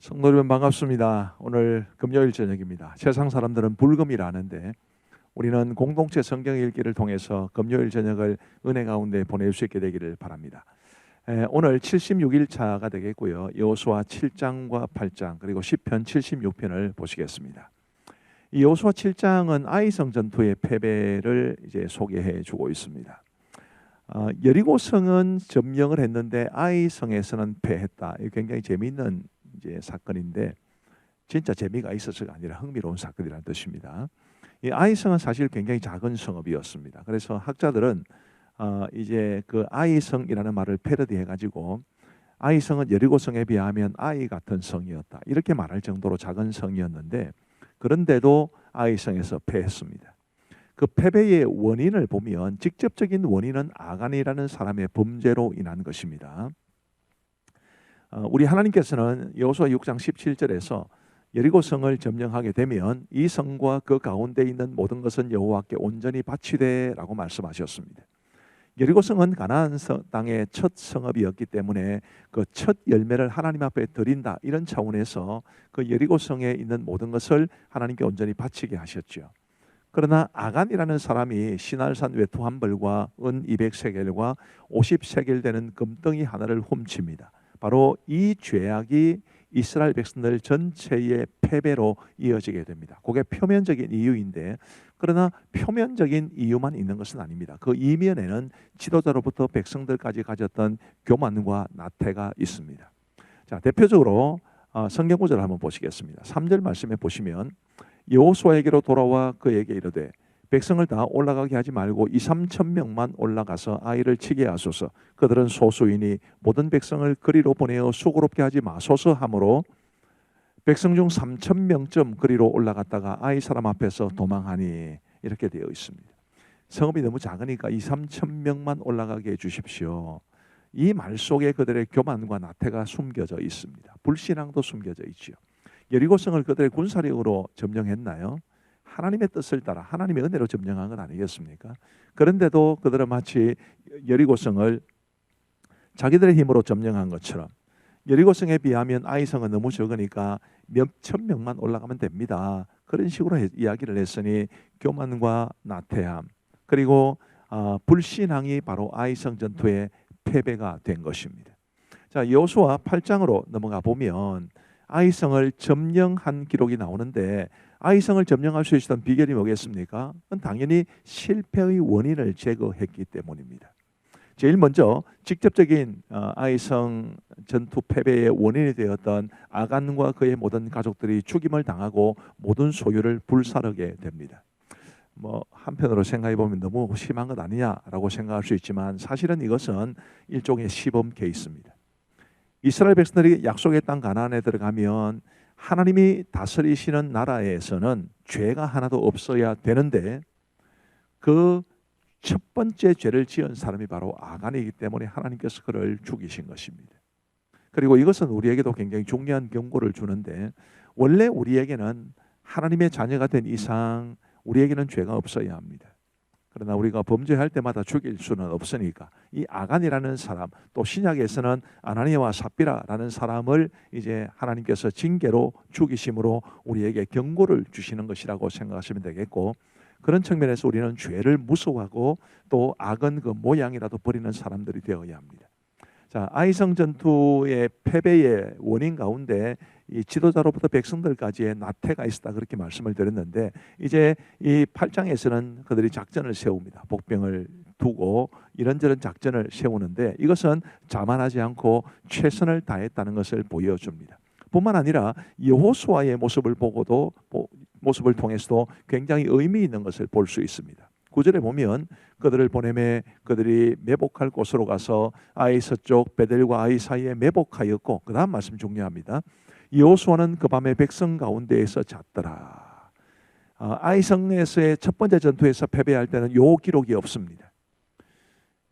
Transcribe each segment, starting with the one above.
성도 여러분 반갑습니다. 오늘 금요일 저녁입니다. 세상 사람들은 불금이라는데 우리는 공동체 성경 읽기를 통해서 금요일 저녁을 은혜 가운데 보낼 수 있게 되기를 바랍니다. 오늘 76일차가 되겠고요. 여호수아 7장과 8장 그리고 시편 76편을 보시겠습니다. 이 여호수아 7장은 아이성 전투의 패배를 이제 소개해 주고 있습니다. 여리고성은 점령을 했는데 아이성에서는 패했다. 이 굉장히 재미있는 이제 사건인데 진짜 재미가 있어서가 아니라 흥미로운 사건이라는 뜻입니다. 이 아이성은 사실 굉장히 작은 성읍이었습니다. 그래서 학자들은 이제 그 아이성이라는 말을 패러디해 가지고 아이성은 여리고성에 비하면 아이 같은 성이었다 이렇게 말할 정도로 작은 성이었는데 그런데도 아이성에서 패했습니다. 그 패배의 원인을 보면 직접적인 원인은 아간이라는 사람의 범죄로 인한 것입니다. 우리 하나님께서는 여호수아 6장 17절에서 여리고성을 점령하게 되면 이 성과 그 가운데 있는 모든 것은 여호와께 온전히 바치되라고 말씀하셨습니다. 여리고성은 가나안 땅의 첫 성읍이었기 때문에 그 첫 열매를 하나님 앞에 드린다 이런 차원에서 그 여리고성에 있는 모든 것을 하나님께 온전히 바치게 하셨죠. 그러나 아간이라는 사람이 시날산 외투 한 벌과 은 200세겔과 50세겔 되는 금덩이 하나를 훔칩니다. 바로 이 죄악이 이스라엘 백성들 전체의 패배로 이어지게 됩니다. 그게 표면적인 이유인데 그러나 표면적인 이유만 있는 것은 아닙니다. 그 이면에는 지도자로부터 백성들까지 가졌던 교만과 나태가 있습니다. 자, 대표적으로 성경 구절을 한번 보시겠습니다. 3절 말씀에 보시면 여호수아에게로 돌아와 그에게 이르되 백성을 다 올라가게 하지 말고 2-3천 명만 올라가서 아이를 치게 하소서. 그들은 소수이니 모든 백성을 그리로 보내어 수고롭게 하지 마소서 하므로 백성 중 3천 명쯤 그리로 올라갔다가 아이 사람 앞에서 도망하니 이렇게 되어 있습니다. 성읍이 너무 작으니까 2-3천 명만 올라가게 해주십시오. 이 말 속에 그들의 교만과 나태가 숨겨져 있습니다. 불신앙도 숨겨져 있죠. 여리고성을 그들의 군사력으로 점령했나요? 하나님의 뜻을 따라 하나님의 은혜로 점령한 건 아니겠습니까? 그런데도 그들은 마치 여리고성을 자기들의 힘으로 점령한 것처럼 여리고성에 비하면 아이성은 너무 적으니까 몇천 명만 올라가면 됩니다. 그런 식으로 이야기를 했으니 교만과 나태함 그리고 불신앙이 바로 아이성 전투의 패배가 된 것입니다. 자, 여호수아 8장으로 넘어가 보면 아이성을 점령한 기록이 나오는데 아이성을 점령할 수 있었던 비결이 뭐겠습니까? 그건 당연히 실패의 원인을 제거했기 때문입니다. 제일 먼저 직접적인 아이성 전투 패배의 원인이 되었던 아간과 그의 모든 가족들이 죽임을 당하고 모든 소유를 불사르게 됩니다. 뭐 한편으로 생각해 보면 너무 심한 것 아니냐라고 생각할 수 있지만 사실은 이것은 일종의 시범 케이스입니다. 이스라엘 백성들이 약속의 땅 가나안에 들어가면 하나님이 다스리시는 나라에서는 죄가 하나도 없어야 되는데 그 첫 번째 죄를 지은 사람이 바로 아간이기 때문에 하나님께서 그를 죽이신 것입니다. 그리고 이것은 우리에게도 굉장히 중요한 경고를 주는데 원래 우리에게는 하나님의 자녀가 된 이상 우리에게는 죄가 없어야 합니다. 그러나 우리가 범죄할 때마다 죽일 수는 없으니까 이 아간이라는 사람 또 신약에서는 아나니아와 삽비라라는 사람을 이제 하나님께서 징계로 죽이심으로 우리에게 경고를 주시는 것이라고 생각하시면 되겠고 그런 측면에서 우리는 죄를 무서워하고 또 악은 그 모양이라도 버리는 사람들이 되어야 합니다. 자, 아이성 전투의 패배의 원인 가운데 이 지도자로부터 백성들까지의 나태가 있었다 그렇게 말씀을 드렸는데 이제 이 8장에서는 그들이 작전을 세웁니다. 복병을 두고 이런저런 작전을 세우는데 이것은 자만하지 않고 최선을 다했다는 것을 보여줍니다. 뿐만 아니라 여호수아의 모습을 보고도 모습을 통해서도 굉장히 의미 있는 것을 볼 수 있습니다. 9절에 보면 그들을 보내매 그들이 매복할 곳으로 가서 아이 서쪽 베델과 아이 사이에 매복하였고 그 다음 말씀 중요합니다. 여호수아는 그 밤에 백성 가운데에서 잤더라. 아이성에서의 첫 번째 전투에서 패배할 때는 요 기록이 없습니다.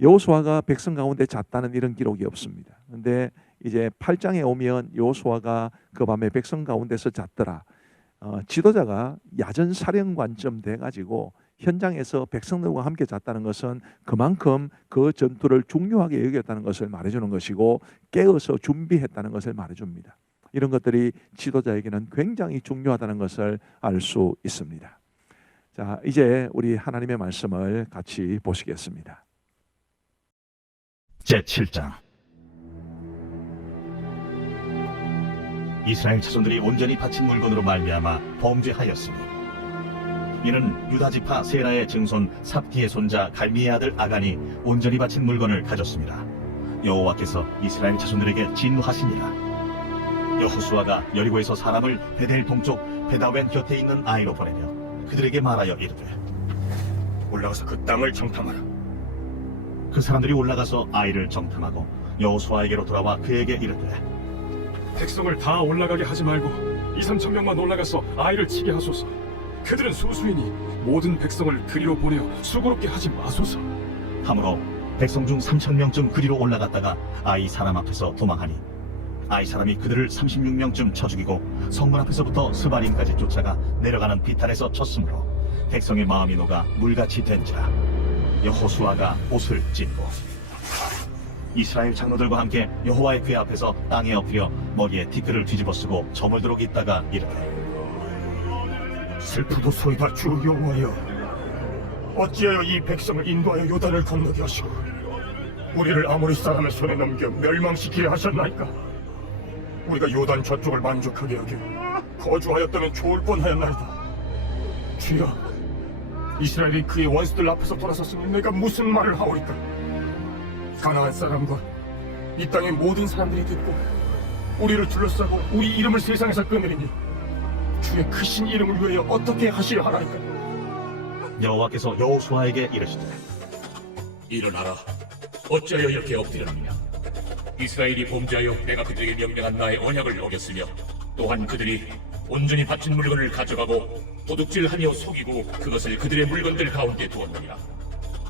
여호수아가 백성 가운데 잤다는 이런 기록이 없습니다. 그런데 이제 8장에 오면 여호수아가 그 밤에 백성 가운데서 잤더라. 지도자가 야전 사령관쯤 돼가지고 현장에서 백성들과 함께 잤다는 것은 그만큼 그 전투를 중요하게 여겼다는 것을 말해주는 것이고 깨어서 준비했다는 것을 말해줍니다. 이런 것들이 지도자에게는 굉장히 중요하다는 것을 알 수 있습니다. 자, 이제 우리 하나님의 말씀을 같이 보시겠습니다. 제7장. 이스라엘 자손들이 온전히 바친 물건으로 말미암아 범죄하였으니 이는 유다 지파 세라의 증손 삽디의 손자 갈미의 아들 아간이 온전히 바친 물건을 가졌습니다. 여호와께서 이스라엘 자손들에게 진노하시니라. 여호수아가 여리고에서 사람을 베델 동쪽 베다웬 곁에 있는 아이로 보내며 그들에게 말하여 이르되 올라가서 그 땅을 정탐하라. 그 사람들이 올라가서 아이를 정탐하고 여호수아에게로 돌아와 그에게 이르되 백성을 다 올라가게 하지 말고 2-3천 명만 올라가서 아이를 치게 하소서. 그들은 소수이니 모든 백성을 그리로 보내어 수고롭게 하지 마소서. 하므로 백성 중 3,000명쯤 그리로 올라갔다가 아이 사람 앞에서 도망하니 아이 사람이 그들을 36명쯤 쳐 죽이고 성문 앞에서부터 스바림까지 쫓아가 내려가는 비탈에서 쳤으므로 백성의 마음이 녹아 물같이 된지라. 여호수아가 옷을 찢고 이스라엘 장로들과 함께 여호와의 궤 앞에서 땅에 엎드려 머리에 티끌을 뒤집어 쓰고 저물도록 있다가 이르되 슬프도소이다 주 여호와여, 어찌하여 이 백성을 인도하여 요단을 건너게 하시고 우리를 아모리 사람의 손에 넘겨 멸망시키려 하셨나이까? 우리가 요단 저쪽을 만족하게 여겨 거주하였다면 좋을 뻔하였나이다. 주여, 이스라엘이 그의 원수들 앞에서 돌아섰으니 내가 무슨 말을 하오리까? 가나안 사람과 이 땅의 모든 사람들이 듣고 우리를 둘러싸고 우리 이름을 세상에서 끊으리니 주의 크신 이름을 위하여 어떻게 하시려 하나이까? 여호와께서 여호수아에게 이르시되 일어나라. 어찌하여 이렇게 엎드렸느냐? 이스라엘이 범죄하여 내가 그들에게 명령한 나의 언약을 어겼으며 또한 그들이 온전히 바친 물건을 가져가고 도둑질하며 속이고 그것을 그들의 물건들 가운데 두었느니라.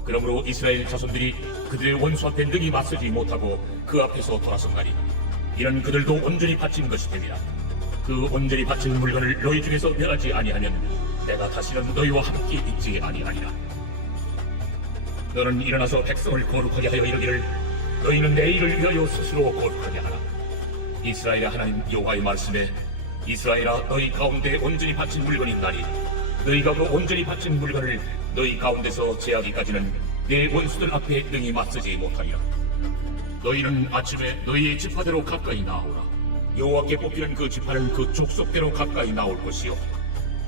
그러므로 이스라엘 자손들이 그들의 원수 앞에 능히 맞서지 못하고 그 앞에서 돌아선다니 이는 그들도 온전히 바친 것이 됨이라. 그 온전히 바친 물건을 너희 중에서 멸하지 아니하면 내가 다시는 너희와 함께 있지 아니하리라. 너는 일어나서 백성을 거룩하게 하여 이르기를 너희는 내 일을 위하여 스스로 거룩하게 하라. 이스라엘의 하나님 여호와의 말씀에 이스라엘아, 너희 가운데 온전히 바친 물건이 있나니 너희가 그 온전히 바친 물건을 너희 가운데서 제하기까지는 내 원수들 앞에 능히 맞서지 못하리라. 너희는 아침에 너희의 지파대로 가까이 나오라. 여호와께 뽑히는 그 지파는 그 족속대로 가까이 나올 것이요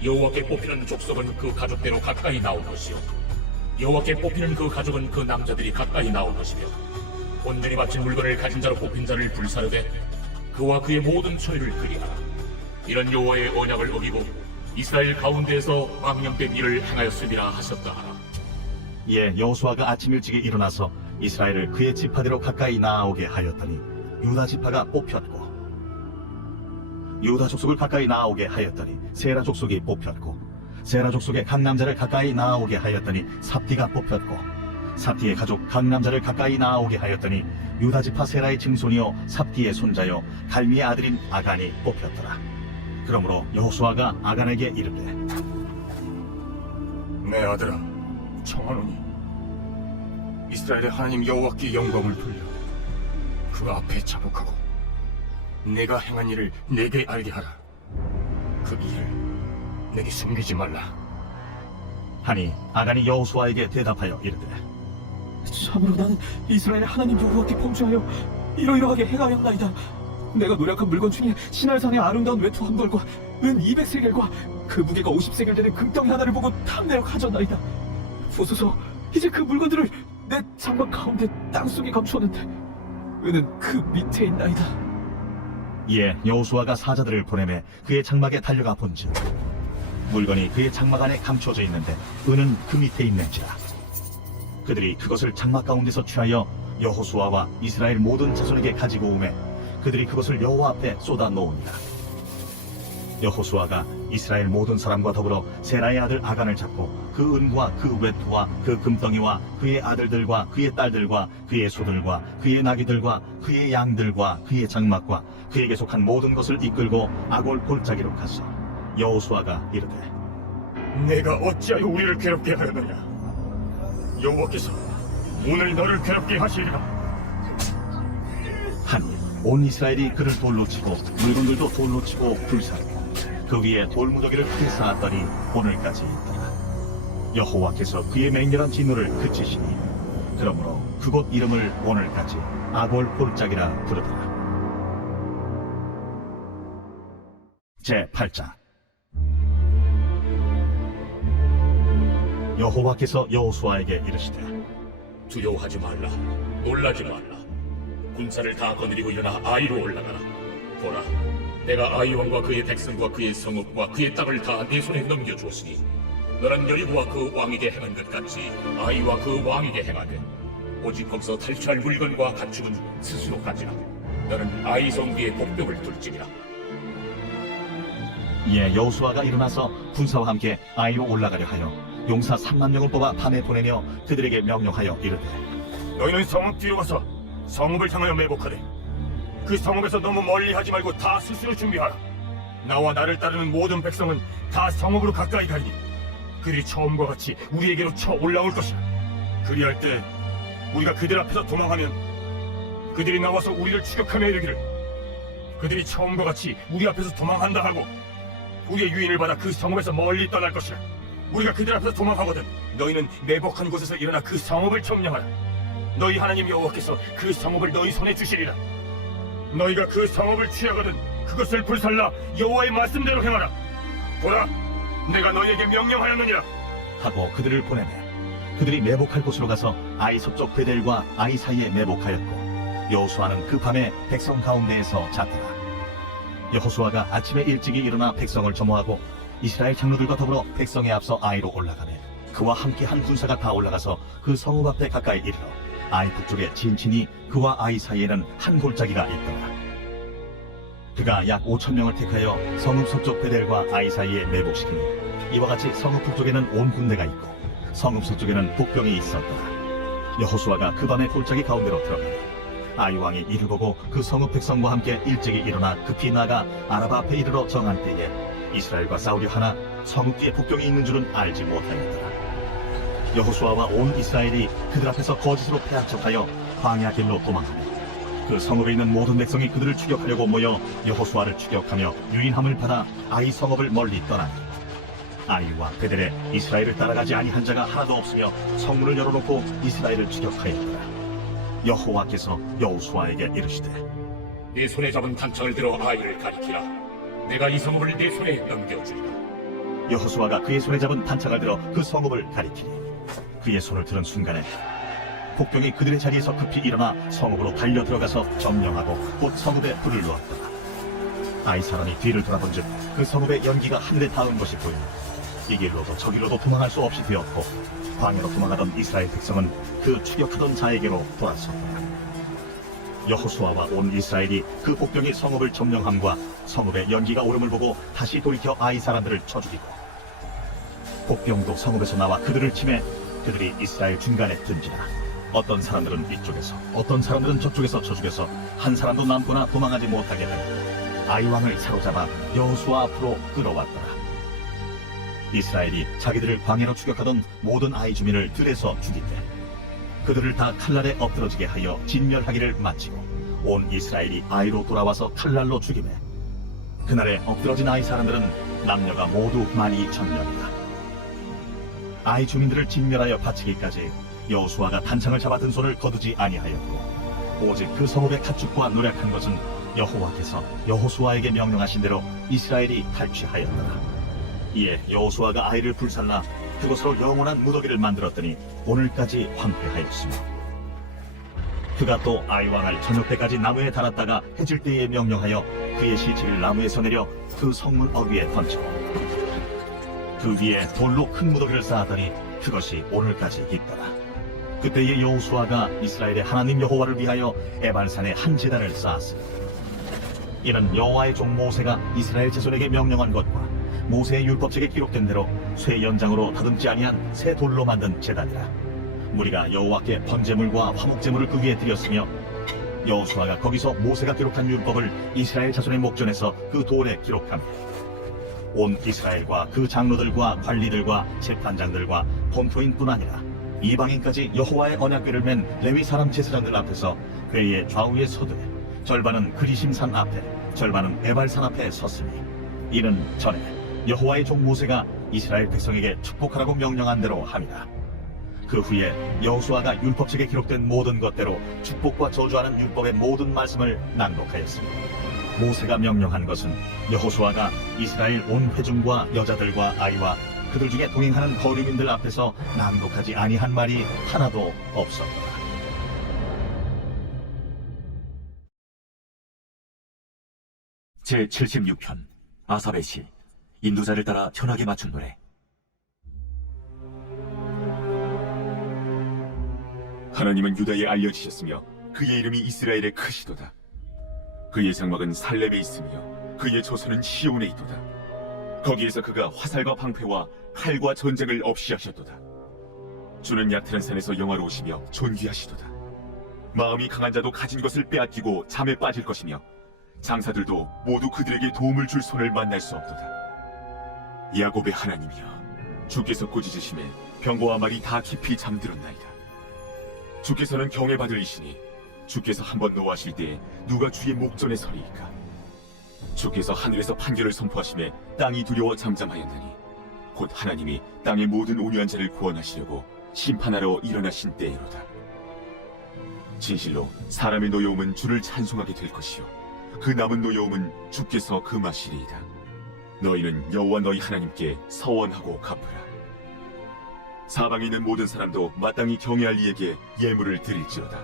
여호와께 뽑히는 족속은 그 가족대로 가까이 나올 것이요 여호와께 뽑히는 그 가족은 그 남자들이 가까이 나올 것이며 온전히 바친 물건을 가진 자로 뽑힌 자를 불사르되 그와 그의 모든 처리를 그리하라. 이런 여호와의 언약을 어기고 이스라엘 가운데에서 망령된 일을 행하였음이라 하셨다 하라. 이에 여호수아가 아침 일찍이 일어나서 이스라엘을 그의 지파대로 가까이 나아오게 하였더니 유다 지파가 뽑혔고 유다 족속을 가까이 나아오게 하였더니 세라 족속이 뽑혔고 세라 족속의 각 남자를 가까이 나아오게 하였더니 삽디가 뽑혔고 삽디의 가족 각 남자를 가까이 나아오게 하였더니 유다 지파 세라의 증손이요 삽디의 손자요 갈미의 아들인 아간이 뽑혔더라. 그러므로 여호수아가 아간에게 이르되 내 아들아, 청하노니 이스라엘의 하나님 여호와께 영광을 돌려 그 앞에 자복하고 내가 행한 일을 내게 알게 하라. 그 일을 내게 숨기지 말라. 하니 아간이 여호수아에게 대답하여 이르되 참으로 나는 이스라엘의 하나님 여호와께 범죄하여 이러이러하게 행하였나이다. 내가 노력한 물건 중에 시날산의 아름다운 외투 한 벌과 은 200세겔과 그 무게가 50세겔 되는 금덩이 하나를 보고 탐내어 가졌나이다. 보소서, 이제 그 물건들을 내 장막 가운데 땅속에 감추었는데 은은 그 밑에 있나이다. 이에 여호수아가 사자들을 보내매 그의 장막에 달려가 본즉 물건이 그의 장막 안에 감춰져 있는데 은은 그 밑에 있는지라. 그들이 그것을 장막 가운데서 취하여 여호수아와 이스라엘 모든 자손에게 가지고 오매 그들이 그것을 여호와 앞에 쏟아 놓으니라. 여호수아가 이스라엘 모든 사람과 더불어 세라의 아들 아간을 잡고 그 은과 그 외투와 그 금덩이와 그의 아들들과 그의 딸들과 그의 소들과 그의 나귀들과 그의 양들과 그의 장막과 그에게 속한 모든 것을 이끌고 아골 골짜기로 갔어. 여호수아가 이르되 내가 어찌하여 우리를 괴롭게 하였느냐? 여호와께서 오늘 너를 괴롭게 하시리라. 하니 온 이스라엘이 그를 돌로 치고 물건들도 돌로 치고 불사르고 그 위에 돌무더기를 크게 쌓았더니 오늘까지 있더라. 여호와께서 그의 맹렬한 진노를 그치시니 그러므로 그곳 이름을 오늘까지 아골 골짜기라 부르더라. 제8장. 여호와께서 여호수아에게 이르시되 두려워하지 말라, 놀라지 말라. 군사를 다 거느리고 일어나 아이로 올라가라. 보라, 내가 아이 왕과 그의 백성과 그의 성읍과 그의 땅을 다 네 손에 넘겨주었으니 너는 여리고와 그 왕에게 행한 것 같이 아이와 그 왕에게 행하되 오직 거기서 탈취할 물건과 가축은 스스로 가지라. 너는 아이 성비에 복병을 둘지니라. 이에 여호수아가 일어나서 군사와 함께 아이로 올라가려 하여 용사 3만 명을 뽑아 밤에 보내며 그들에게 명령하여 이르되 너희는 성읍 뒤로 가서 성읍을 향하여 매복하되 그 성읍에서 너무 멀리 하지 말고 다 스스로 준비하라. 나와 나를 따르는 모든 백성은 다 성읍으로 가까이 가리니 그들이 처음과 같이 우리에게로 쳐 올라올 것이라. 그리할 때 우리가 그들 앞에서 도망하면 그들이 나와서 우리를 추격하며 이르기를 그들이 처음과 같이 우리 앞에서 도망한다 하고 우리의 유인을 받아 그 성읍에서 멀리 떠날 것이라. 우리가 그들 앞에서 도망하거든 너희는 매복한 곳에서 일어나 그 성읍을 점령하라. 너희 하나님 여호와께서 그 성읍을 너희 손에 주시리라. 너희가 그 성읍을 취하거든 그것을 불살라 여호와의 말씀대로 행하라. 보라, 내가 너희에게 명령하였느니라. 하고 그들을 보내매 그들이 매복할 곳으로 가서 아이 서쪽 베델과 아이 사이에 매복하였고 여호수아는 그 밤에 백성 가운데에서 잤더라. 여호수아가 아침에 일찍이 일어나 백성을 점호하고 이스라엘 장로들과 더불어 백성에 앞서 아이로 올라가매 그와 함께 한 군사가 다 올라가서 그 성읍 앞에 가까이 이르러 아이 북쪽에 진친이 그와 아이 사이에는 한 골짜기가 있더라. 그가 약 5,000명을 택하여 성읍 서쪽 베델과 아이 사이에 매복시키니 이와 같이 성읍 북쪽에는 온 군대가 있고 성읍 서쪽에는 복병이 있었더라. 여호수아가 그 밤에 골짜기 가운데로 들어가니 아이 왕이 이를 보고 그 성읍 백성과 함께 일찍이 일어나 급히 나가 아라바 앞에 이르러 정한 때에 이스라엘과 싸우려 하나 성읍 뒤에 복병이 있는 줄은 알지 못하였더라. 여호수아와 온 이스라엘이 그들 앞에서 거짓으로 패한척하여 광야 길로 도망하니 그 성읍에 있는 모든 백성이 그들을 추격하려고 모여 여호수아를 추격하며 유인함을 받아 아이 성읍을 멀리 떠나니 아이와 베델에 이스라엘을 따라가지 아니한 자가 하나도 없으며 성문을 열어놓고 이스라엘을 추격하였더라. 여호와께서 여호수아에게 이르시되 네 손에 잡은 단창을 들어 아이를 가리키라. 내가 이 성읍을 네 손에 넘겨주리라. 여호수아가 그의 손에 잡은 단창을 들어 그 성읍을 가리키니 그의 손을 들은 순간에 복병이 그들의 자리에서 급히 일어나 성읍으로 달려 들어가서 점령하고 곧 성읍에 불을 놓았더라. 아이 사람이 뒤를 돌아본즉 그 성읍의 연기가 하늘에 닿은 것이 보이니 이 길로도 저 길로도 도망할 수 없이 되었고 광야로 도망하던 이스라엘 백성은 그 추격하던 자에게로 돌아섰더라. 여호수아와 온 이스라엘이 그 복병이 성읍을 점령함과 성읍의 연기가 오름을 보고 다시 돌이켜 아이 사람들을 쳐 죽이고 복병도 성읍에서 나와 그들을 치매 그들이 이스라엘 중간에 든지라. 어떤 사람들은 이쪽에서 어떤 사람들은 저쪽에서 쳐 죽여서 한 사람도 남거나 도망하지 못하게 하여 아이 왕을 사로잡아 여호수아 앞으로 끌어왔더라. 이스라엘이 자기들을 광야로 추격하던 모든 아이 주민을 들에서 죽이되 그들을 다 칼날에 엎드러지게 하여 진멸하기를 마치고 온 이스라엘이 아이로 돌아와서 칼날로 죽이매 그날에 엎드러진 아이 사람들은 남녀가 모두 12,000명이다. 아이 주민들을 진멸하여 바치기까지 여호수아가 단창을 잡아 든 손을 거두지 아니하였고 오직 그 성읍의 가축과 노력한 것은 여호와께서 여호수아에게 명령하신 대로 이스라엘이 탈취하였더라. 이에 여호수아가 아이를 불살라 그것으로 영원한 무더기를 만들었더니 오늘까지 황폐하였으며 그가 또 아이 왕을 저녁 때까지 나무에 달았다가 해질 때에 명령하여 그의 시체를 나무에서 내려 그 성문 어귀에 던지고 그 위에 돌로 큰 무더기를 쌓았더니 그것이 오늘까지 있더라. 그때에 여호수아가 이스라엘의 하나님 여호와를 위하여 에발산에 한 제단을 쌓았으니 이는 여호와의 종 모세가 이스라엘 자손에게 명령한 것과 모세의 율법책에 기록된 대로 쇠 연장으로 다듬지 아니한 새 돌로 만든 제단이라. 무리가 여호와께 번제물과 화목제물을 그 위에 드렸으며 여호수아가 거기서 모세가 기록한 율법을 이스라엘 자손의 목전에서 그 돌에 기록하며 온 이스라엘과 그 장로들과 관리들과 재판장들과 본토인뿐 아니라 이방인까지 여호와의 언약궤를 맨 레위 사람 제사장들 앞에서 궤의 좌우에 서되 절반은 그리심산 앞에, 절반은 에발산 앞에 섰으니 이는 전에 여호와의 종 모세가 이스라엘 백성에게 축복하라고 명령한 대로 함이다. 그 후에 여호수아가 율법책에 기록된 모든 것대로 축복과 저주하는 율법의 모든 말씀을 낭독하였으니 모세가 명령한 것은 여호수아가 이스라엘 온 회중과 여자들과 아이와 그들 중에 동행하는 거류민들 앞에서 낭독하지 아니한 말이 하나도 없었다. 제76편 아삽의 시 인도자를 따라 현악에 맞춘 노래. 하나님은 유다에 알려지셨으며 그의 이름이 이스라엘에 크시도다. 그의 장막은 살렙에 있으며 그의 조선은 시온에 있도다. 거기에서 그가 화살과 방패와 칼과 전쟁을 없이 하셨도다. 주는 약탈한 산에서 영화로우시며 존귀하시도다. 마음이 강한 자도 가진 것을 빼앗기고 잠에 빠질 것이며 장사들도 모두 그들에게 도움을 줄 손을 만날 수 없도다. 야곱의 하나님이여, 주께서 꾸짖으심에 병거와 말이 다 깊이 잠들었나이다. 주께서는 경외받을 이시니 주께서 한번 노하실 때에 누가 주의 목전에 서리이까. 주께서 하늘에서 판결을 선포하심에 땅이 두려워 잠잠하였느니 곧 하나님이 땅의 모든 온유한 자를 구원하시려고 심판하러 일어나신 때이로다. 진실로 사람의 노여움은 주를 찬송하게 될 것이요 그 남은 노여움은 주께서 금하시리이다. 너희는 여호와 너희 하나님께 서원하고 갚으라. 사방에 있는 모든 사람도 마땅히 경외할 이에게 예물을 드릴지어다.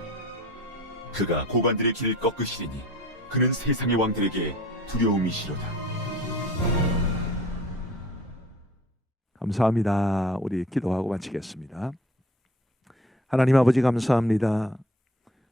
그가 고관들의 길을 꺾으시리니 그는 세상의 왕들에게 두려움이시로다. 감사합니다. 우리 기도하고 마치겠습니다. 하나님 아버지 감사합니다.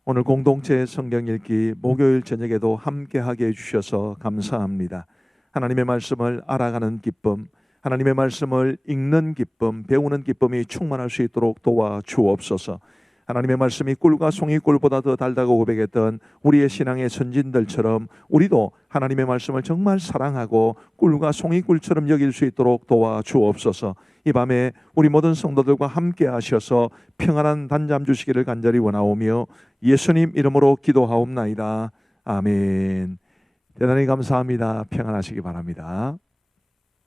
오늘 공동체 성경 읽기 목요일 저녁에도 함께하게 해주셔서 감사합니다. 하나님의 말씀을 알아가는 기쁨, 하나님의 말씀을 읽는 기쁨, 배우는 기쁨이 충만할 수 있도록 도와주옵소서. 하나님의 말씀이 꿀과 송이꿀보다 더 달다고 고백했던 우리의 신앙의 선진들처럼 우리도 하나님의 말씀을 정말 사랑하고 꿀과 송이꿀처럼 여길 수 있도록 도와주옵소서. 이 밤에 우리 모든 성도들과 함께 하셔서 평안한 단잠 주시기를 간절히 원하오며 예수님 이름으로 기도하옵나이다. 아멘. 대단히 감사합니다. 평안하시기 바랍니다.